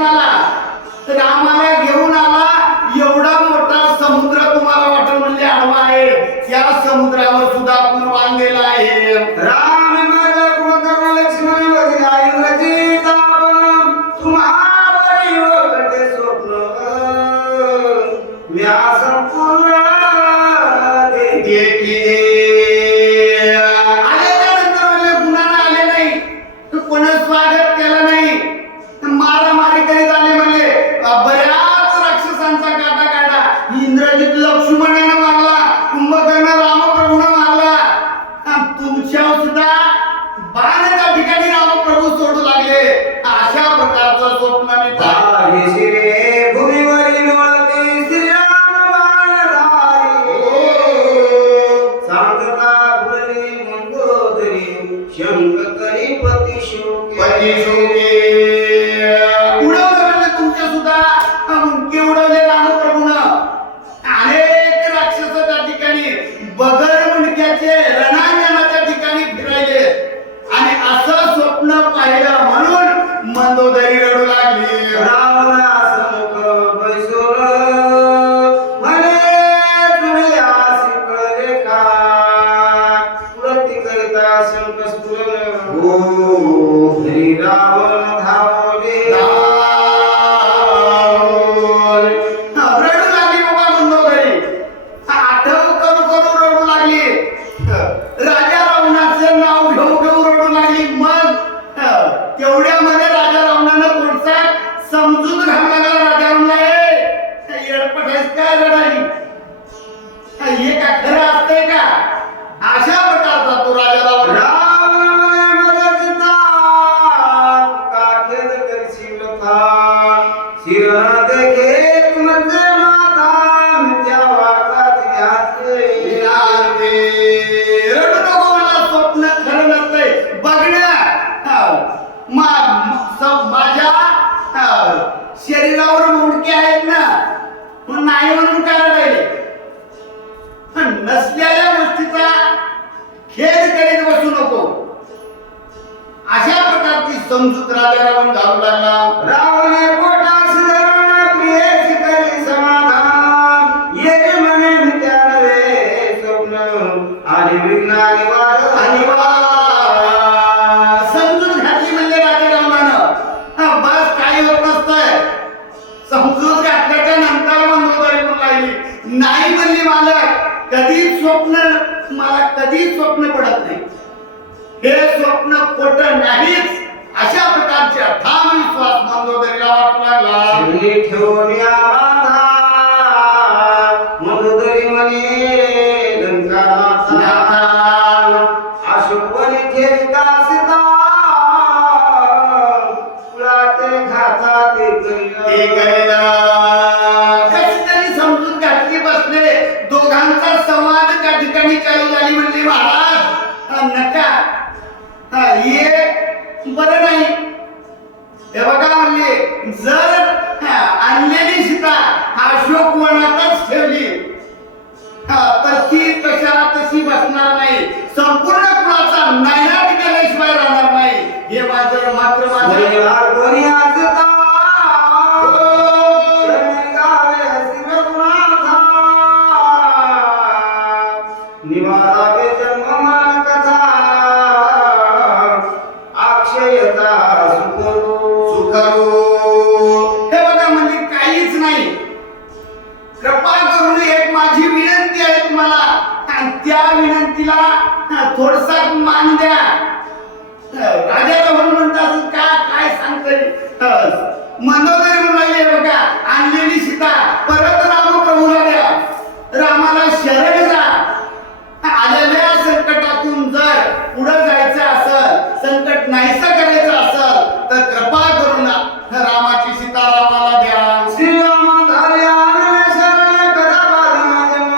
आला रामाला घेऊन आला, एवढा मोठा समुद्र तुम्हाला वाटलं म्हणजे आडवा आहे, त्या समुद्रावर सुद्धा आपण बांधलेला आहे. राम माझा कुलकर्म लक्ष्मण वगैरे इंद्रजी तापन तुम्हाला योगते स्वप्न व्यास पूर्ण देखी आले त्यानंतर म्हणले गुणानं आले नाही, कोणी स्वागत केलं नाही, मारामारी करीत आले म्हणले. बऱ्याच राक्षसांचा काटा काढा, इंद्रजित लक्ष्मणानं मारला, कुंभकर्ण रामप्रभूनं मारला, तुमच्यावर सुद्धा बाण त्या ठिकाणी रामप्रभू सोडू लागले. अशा प्रकारचं स्वप्न मी आहे शिरे भूमीवरील वळते श्रीराम बाणधारी सांगता फुलले मंदोदरी शंकरी पती शोके उडवलं म्हणजे तुमच्या सुद्धा मुंडके उडवले रामप्रभूनं. अनेक राक्षस त्या ठिकाणी बगर मुंडक्याचे रणांगणा त्या ठिकाणी फिरायले आणि असं स्वप्न पाहिलं म्हणून मंदोदरी रडू लागली. रावणा समुख बैसोल म्हणे तुम्ही आसी कळले का पुरती करिता शंकस्फुरण हो श्री रावण धावले रडू लागली बाबा मंदोदरी, आठव करू करू रडू लागली. राजा रावणाचं नाव घेऊ घेऊ रडू लागली. मग तेवढ्यामध्ये राजा रावणानं पुढचा समजून घालला लागला राजा रावणाला, येडपट आहेस काय रडाई, हे का खरं असतंय का? अशा प्रकारचा तो राजा रावण. रडू नको, मला स्वप्न खरं नसतंय माझ्या शरीरावर मुंडके आहेत ना, मग नाही म्हणून काय रडायले? नसलेल्या गोष्टीचा खेद करीत बसू नको. अशा प्रकारची समजूत राजा रावण घालू लागला. रावणे पोटास धरून प्रियसी करी समाधान ये म्हणे मित्यानवे स्वप्न आणि विघ्नाने वार समजूत घातली म्हणजे राजा रावणानं. बस काही होत नसतंय. समजूत घातल्याच्या नंतर मंदोदरी म्हणू लागली, नाही म्हणली मालक, कधीच स्वप्न पडत नाही, हे स्वप्न खोटं नाहीच. अशा प्रकारचे ठाम विश्वास मंदोदरीला वाटू लागला. ठेवून या माथा मंदोदरी म्हणे लंकानाथा अशोकवने ठेविता सीता कुळाचे घाता ते करीला. कशी तरी समजून घातली बसले. दोघांचा संवाद त्या ठिकाणी चालू झाली. म्हणली महाराज नका, हे बरं नाही. हे बघा म्हणले, जर आणलेली सीता अशोक वनातच ठेवली तर ती तशी बसणार नाही, संपूर्ण कुळाचा नायनाट केल्याशिवाय राहणार नाही. हे माझं मात्र माझं कोणी असता गावे शिवनाथा निवारावे जन्ममान कथा अक्षयता सुखरू. हे बघा म्हणजे काहीच नाही. कृपा करून एक माझी विनंती आहे तुम्हाला, आणि त्या विनंतीला थोडसा मान द्या. राजाला म्हणतात काय सांगतोय मंदोदरी म्हणून राहिले. बघा आणलेली सीता परत रामप्रभूला द्या, रामाला शरण जा. आलेल्या संकटातून जर पुढे जायचं असेल, संकट नाहीसं करायचं असेल तर कृपा करून रामाची सीता रामाला द्या. श्रीराम धारे आणले शरण कदा बालनाजन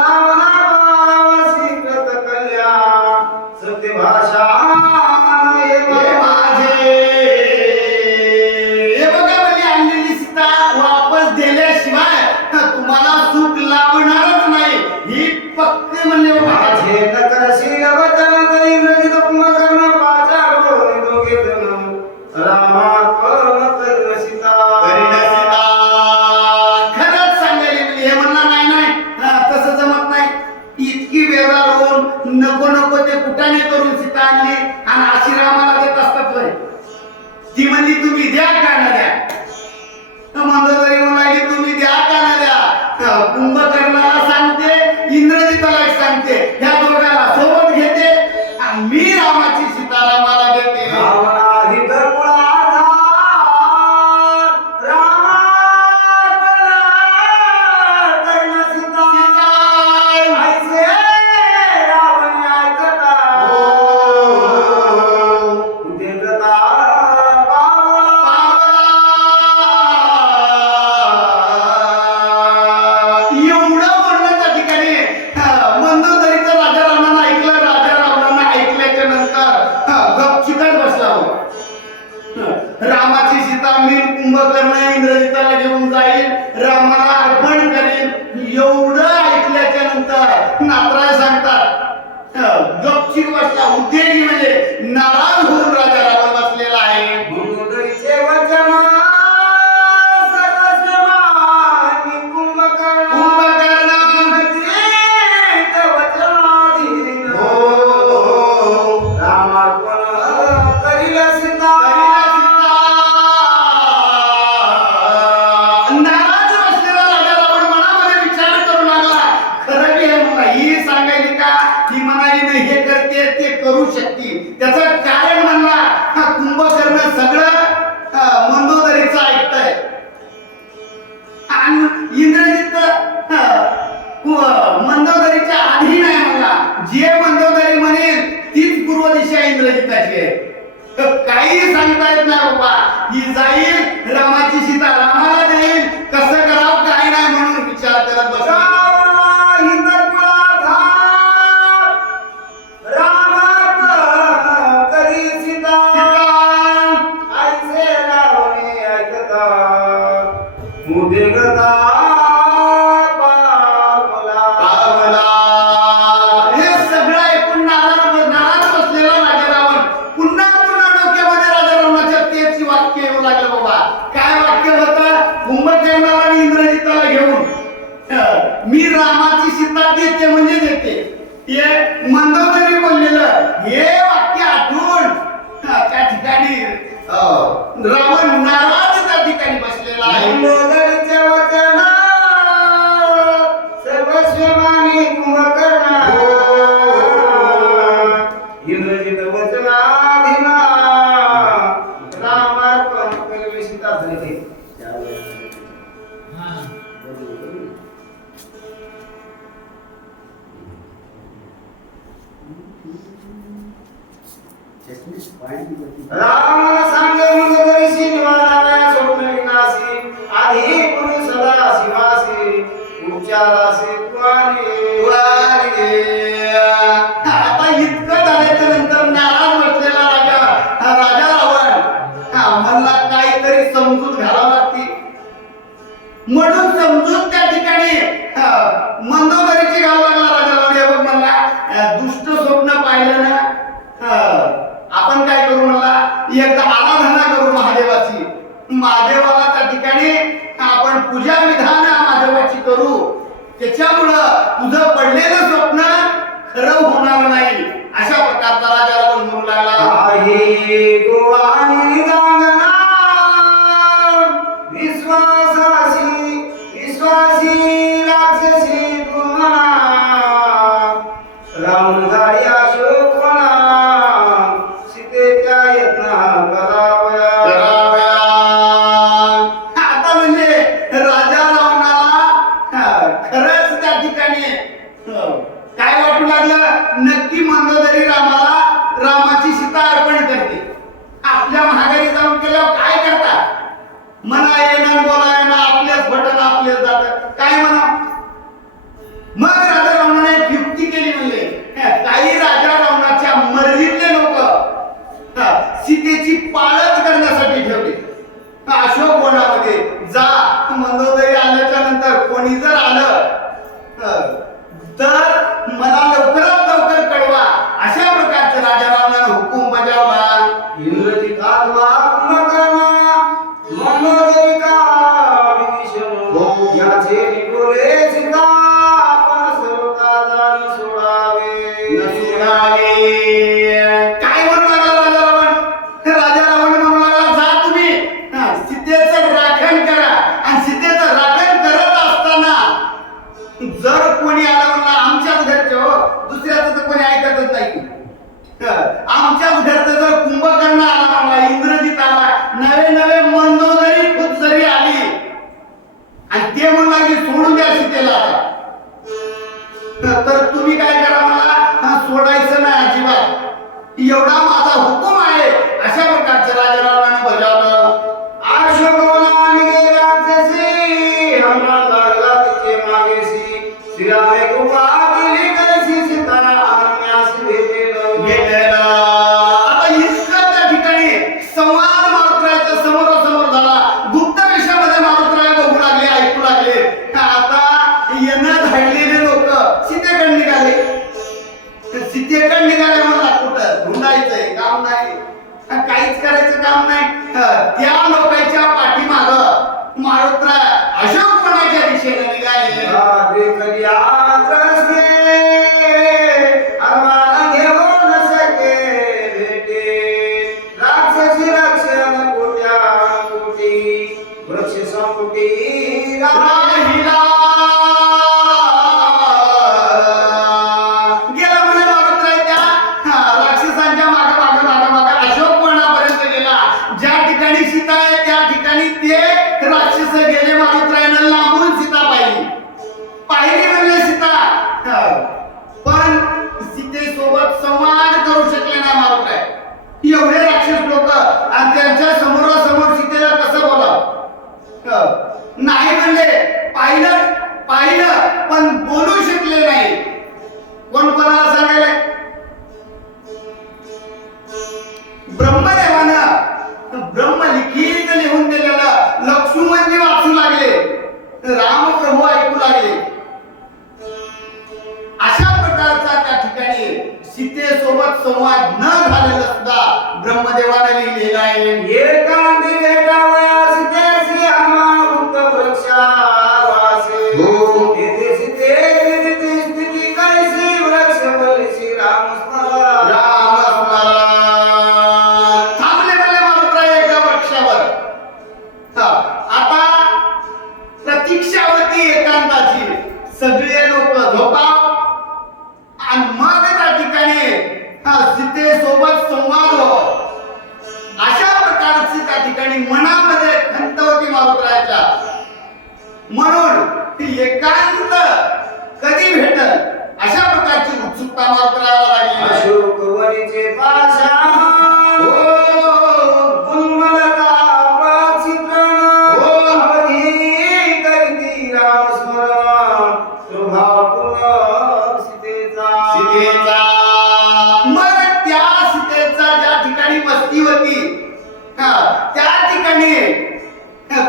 रावणा पावसी कृत कल्याण सत्य भाषा हे बघा म्हणजे आणलेली सीता वापस दिल्याशिवाय तुम्हाला कुंभकर्ण इंद्रजिताला घेऊन जाईल, रामाला अर्पण करेल. एवढं ऐकल्याच्या नंतर नातराय सांगतात गपचीप बसला. उद्योगी म्हणजे नाराज होऊन राजा रावण बसलेला आहे. मंदोदरीचे वचन सर्वस्वमानी कुंभकर्ण वचनाधीन रामार्पण करील सीता. नाराज बसलेला राजा रावण मनामध्ये विचार करू लागला, खरं बी आहे मला ही सांगायली का ही म्हणाली नाही हे करते ते करू शकते. त्याचं कारण म्हणला हा कुंभकर्ण सगळं मंदोदरीचं ऐकतंय. आणि इंद्रजित मंदोदरीच्या आधी नाही म्हणला. जे मंदोदरी म्हणेल तीच पूर्व दिशा इंद्रजिताची आहे. काही सांगता येत नाही बाबा. ही जाईल रामाची सीता रामाला देईल, कसं करावं काय नाही म्हणून विचार करत बसा. हे सगळं ऐकून नाराज बसलेला राजा रावण पुन्हा डोक्यामध्ये राजा रावणाच्या तेच वाक्य येऊ लागलं बाबा. काय वाक्य होतं? कुंभकर्णाला आणि इंद्रजिताला घेऊन मी रामाची सीता देते म्हणजे देते. हे मंदोदरी बोललेलं हे वाक्य आठवून त्या ठिकाणी रावण नाराज त्या ठिकाणी बसलेला आहे. मंदोदरीचे वचन सर्वस्वमानी कुंभकर्ण इंद्रजित वचनाधीन रामार्पण करील सीता. राम सांगे मंदोदरीशी निवाराया स्वप्न विनाशी आधी पुरुष सदा शिवासी उपचारासे तुआरी. आता इतकं झाल्याच्या नंतर नाराज बसलेला राजा रावण म्हणला काहीतरी समजूत घालावं लागते म्हणून समजूत त्या ठिकाणी मंदोदरीची घालावं लागला. राजा रावण हे बघ म्हणला दुष्ट स्वप्न पाहिलं ना आपण काय करू म्हणला एकदा आराधना करू महादेवाची. महादेवाला त्या ठिकाणी आपण पूजा विधान महादेवाची करू. त्याच्यामुळं तुझं पडलेलं स्वप्न खरं होणार नाही. अशा प्रकारचा राजा रावण म्हणू लागला. आहे गोवानी गांगना विश्वासी राक्षसी गुहा रावण गाडी अशोकवना सीतेच्या यत्न करावया. आता म्हणजे राजा रावणाला खरंच त्या ठिकाणी काय वाटू लागलं नक्की मंदोदरी रामाची सीता अर्पण करते. आपल्या महागारी जाऊन केल्यावर काय करतात म्हणा येणं बोला येणं आपल्याच बटन आपलेच जात काय म्हणा. मग राजा रावणाने एक युक्ती केली म्हणले काही राजा रावणाच्या मर्जीतले लोक सीतेची पाळत करण्यासाठी ठेवले. अशोक वनामध्ये जा मंदोदरी आल्याच्या नंतर कोणी जर आलं तर मला लवकरात लवकर कळवा. अशा प्रकारचा राजा रावणाने हुकूम बजावला. इंद्रजित आत्मा कुंभकर्ण मंदोदरी का विभीषण याचे निगोरे सीता आपण सर्व कादान सोडावे. काय म्हणू लागला राजा रावण? राजा रावण म्हणू लागला जा तुम्ही सीतेचं राखण करा. आणि सीतेचं राखण करत असताना जर कोणी आलं म्हणला आमच्याच घरचे हो दुसऱ्याचं तर कोणी ऐकतच नाही. आमच्याच घरचं जर कुंभकर्ण आला म्हणला इंद्रजित आला नवे नवे मंदोदरी खूप जरी आली आणि ते म्हणला की सोडून द्या सीतेला तर तुम्ही काय करा मला सोडायचं नाही अजिबात. एवढा माझा हुकूम आहे. अशा प्रकारचं राजा रावणाने बजावलं. अशोक वृक्ष संपुटी राहिला. गेला म्हणजे मारुतराय त्या राक्षसांच्या मागे अशोक वनापर्यंत गेला. ज्या ठिकाणी सीता आहे त्या ठिकाणी ते राक्षस गेले. मारुतरायानं लांबून सीता पाहिली म्हणजे सीता, पण सीतेसोबत संवाद करू शकले नाही मारुतराय. एवढे राक्षस लोक आणि त्यांच्या समोरासमोर सीतेला कसं बोलावं? नाही म्हणले. पाहिलं पण बोलू शकले नाही. कोणाला सांगायला? ब्रह्मदेवानं ब्रह्मलिखित लिहून दिलेलं लक्ष्मणजी वाचू लागले, रामप्रभू ऐकू लागले. अशा प्रकारचा त्या ठिकाणी सीतेसोबत संवाद न झालेला सुद्धा ब्रह्मदेवाने लिहिलेला आहे. एकांती भेटावया सीतेसी अमावृत वृक्षावासे. तेथे सीते स्थिती कैसी वृक्ष बलिसी रामस्मरण. थांबले म्हणले मारुतराय एका वृक्षावर. आता प्रतीक्षा होती एकांताची. सगळे लोक झोपा आणि मग त्या ठिकाणी सीतेसोबत संवाद हो. अशा प्रकारची त्या ठिकाणी मनामध्ये खंत होती मारुतरायाच्या. म्हणून ती एकांत कधी भेटल अशा प्रकारची उत्सुकता मारुतरायाला लागली. अशोक वनीचे पाषाण उन्मलता प्रचित्रण अवधी करती रामस्मरण. प्रभापूर्ण सीतेचा मग त्या सीतेचा ज्या ठिकाणी वस्ती होती त्या ठिकाणी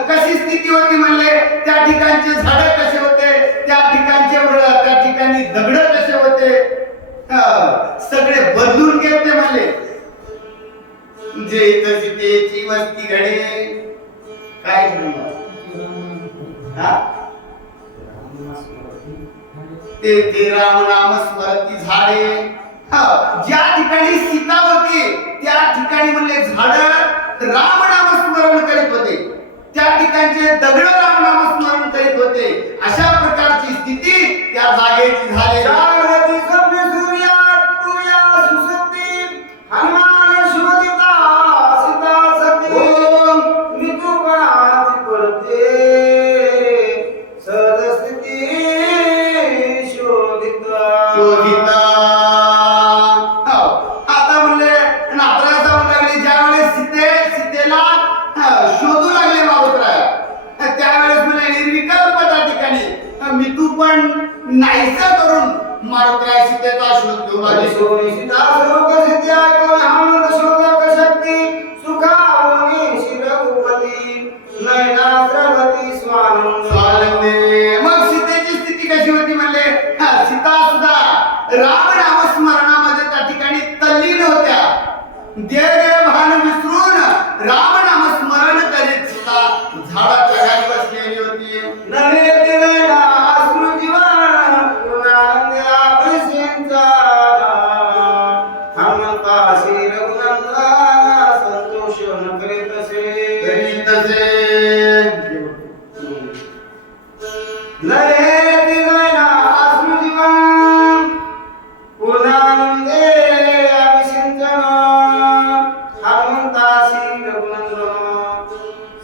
कशी स्थिती होती म्हणले? त्या ठिकाणचे झाड कसे होते, त्या ठिकाणी दगड कसे होते, सगळे बदलून घेतले म्हणले. जे इथं सीतेची वस्ती घडे काय ते राम नाम स्मरती झाडे. ज्या ठिकाणी सीता होती त्या ठिकाणी म्हणले झाड राम नाम स्मरण करीत होते, त्या ठिकाणचे दगड राम नाम स्मरण करीत होते. अशा प्रकारची स्थिती त्या जागेची झाली. जागृती स्वप्न सूर्यात तुर्या सुसुप्ती हनुमान शोधिता सीता सती. मृत्यूपणाची पडते सहजस्थिती शोधिता. आता म्हणले नातराचा लागले ज्यावेळेस सीतेला शोधू लागले मारुतराय, त्यावेळेस म्हणजे निर्विकल्प त्या ठिकाणी मी तू पण नाहीसा करून मारुतराय सीतेचा शोध घेऊन आले. सीता स्वरूप सिद्धी ऐकून आनंद शोधक शक्ती सुखावनी शिरगुपती नयनास्रवती स्वानंदे. मग सीतेची स्थिती कशी होती म्हणले? सीता सुद्धा राम नाम स्मरणामध्ये त्या ठिकाणी तल्लीन होत्या. देव भान विसरून राम नाम स्मरण करीत सीता झाडाच्या खाली बसलेली होती. नवे दिलना अश्रु जीवन पूर्णानंद अभिषेकचा हनुमंता श्री रघुनंदन संतोष न करीत असे. नवे दिलना अश्रु जीवन पूर्णानंदे अभिषेकचा हनुमंता श्री रघुनंदन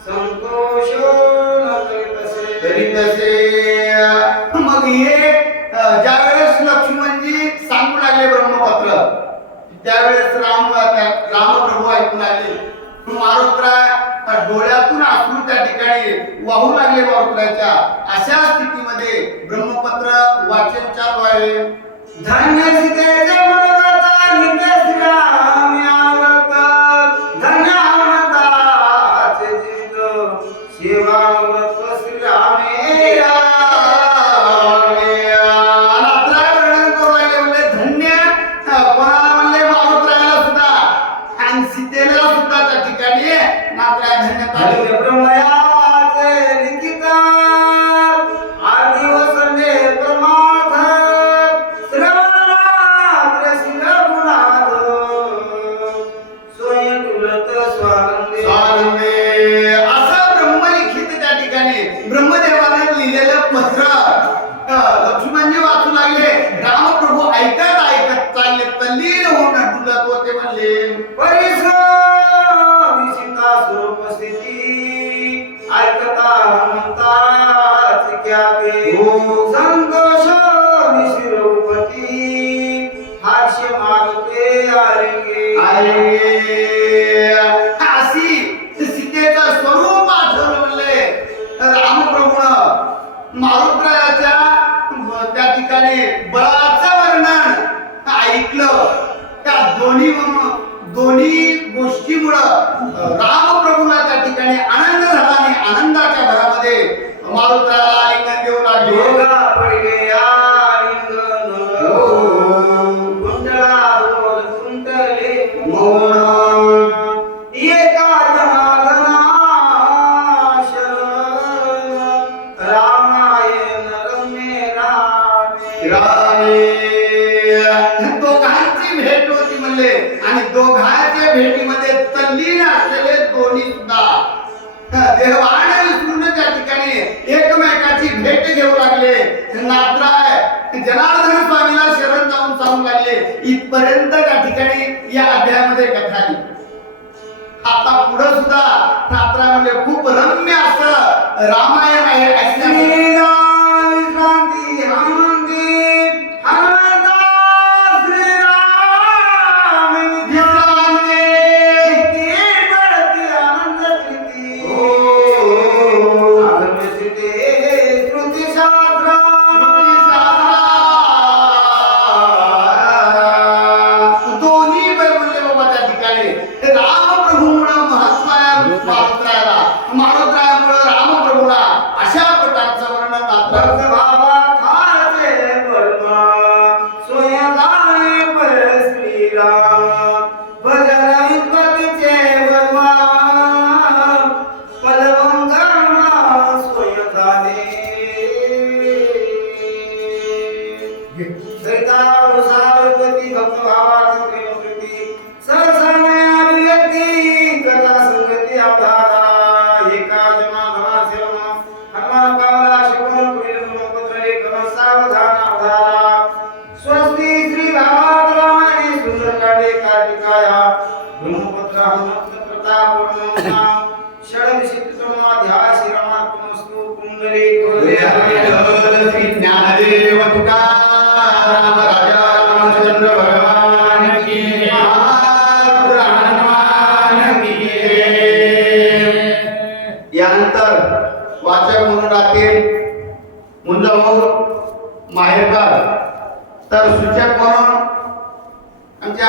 संतोष न करीत असे. मग हे ज्यावेळेस लक्ष्मणजी सांगू लागले ब्रह्मपत्र, त्यावेळेस रामप्रभू ऐकून आले. मारुतराय डोळ्यातून अश्रू त्या ठिकाणी वाहू लागले मारुतरायाच्या. अशा स्थितीमध्ये ब्रह्मपत्र वाचन चालू आहे. धन्य सीतेचे मनोरथा नित्य श्रीराम यावत. धन्य हनुमंताचे जीवित सेवाव्रत श्रीरामे नातराय वर्णन करू लागले. म्हणले धन्य कोणाला म्हणले? मारुतरायाला सुद्धा आणि सीतेला सुद्धा त्या ठिकाणी नातराय धन्य. ब्रह्मयाचे लिखित आदि वसंते परमार्थ श्रवणात श्री रघुनाथ स्वयं तुलत स्वानंदे. असं ब्रह्मलिखित हो संतोष विश्रुपती हास्य मागते आलेगे अशी सीतेचं स्वरूप आठवलं म्हणले रामप्रभूनं मारुतरायाच्या त्या ठिकाणी बळाचं वर्णन ऐकलं. त्या दोन्ही गोष्टीमुळं रामप्रभूला त्या ठिकाणी आनंद झाला आणि आनंदाच्या भरामध्ये मारुतरायाला आलिंगन देऊ लागले. योगा पडले आलिंगन कुंडलावर कुंडले मौन एका जनार्दना शरण रामायण रम्य रामे दोघांची भेट होती म्हणले आणि दोघांच्या भेटीमध्ये तल्लीन असलेले दोन्ही सुद्धा देवाण विसरून त्या ठिकाणी एकमेकाची भेट घेऊ लागले. नाथराय जनार्दन स्वामीला शरण जाऊन सांगू लागले. इथपर्यंत त्या ठिकाणी या अध्यायामध्ये कथा आली. आता पुढे सुद्धा नाथराय म्हणजे खूप रम्य असं रामायण आहे. श्रीराम विश्रांती हनुमंती हनुमंता श्रीराम विश्रांती बढ़ती आनंद प्रीति आगमसिते श्रुति शास्त्र दोन्ही वेळ म्हणले बाबा त्या ठिकाणी रामप्रभूमुळं महत्व आहे मारुतरायामुळं रामप्रभूला अशा प्रकारचं वर्णन भक्त आपलं भावा थाचे वर्मा स्वयंदाने पर श्रीराम भजन विपतीचे वर्मा पलवंगमा स्वयंदाने सरितावसारपती भक्त भावाचं प्रेम प्रीती सहसमय अभिव्यक्ती कथा संगती आधारा एका जनार्दना सेवना हनुमान पावला शिवण पुढील ब्रह्मपुत्र लेखन सावधान आधारा स्वस्ती श्री रामाने सुंदर काढे कार्तिकाया ब्रह्मपुत्र हनुमंत प्रताप नाम षडविशिष्टतमाध्याय श्रीरामार्पणमस्तु कुंडली कोले श्री ज्ञानदेव तुकाराम राजा रामचंद्र भगवान की महाराज हनुमान की यानंतर वाचक म्हणून राहतील मुंजाभाऊ माहेरकर तर सूचक म्हणून आमच्या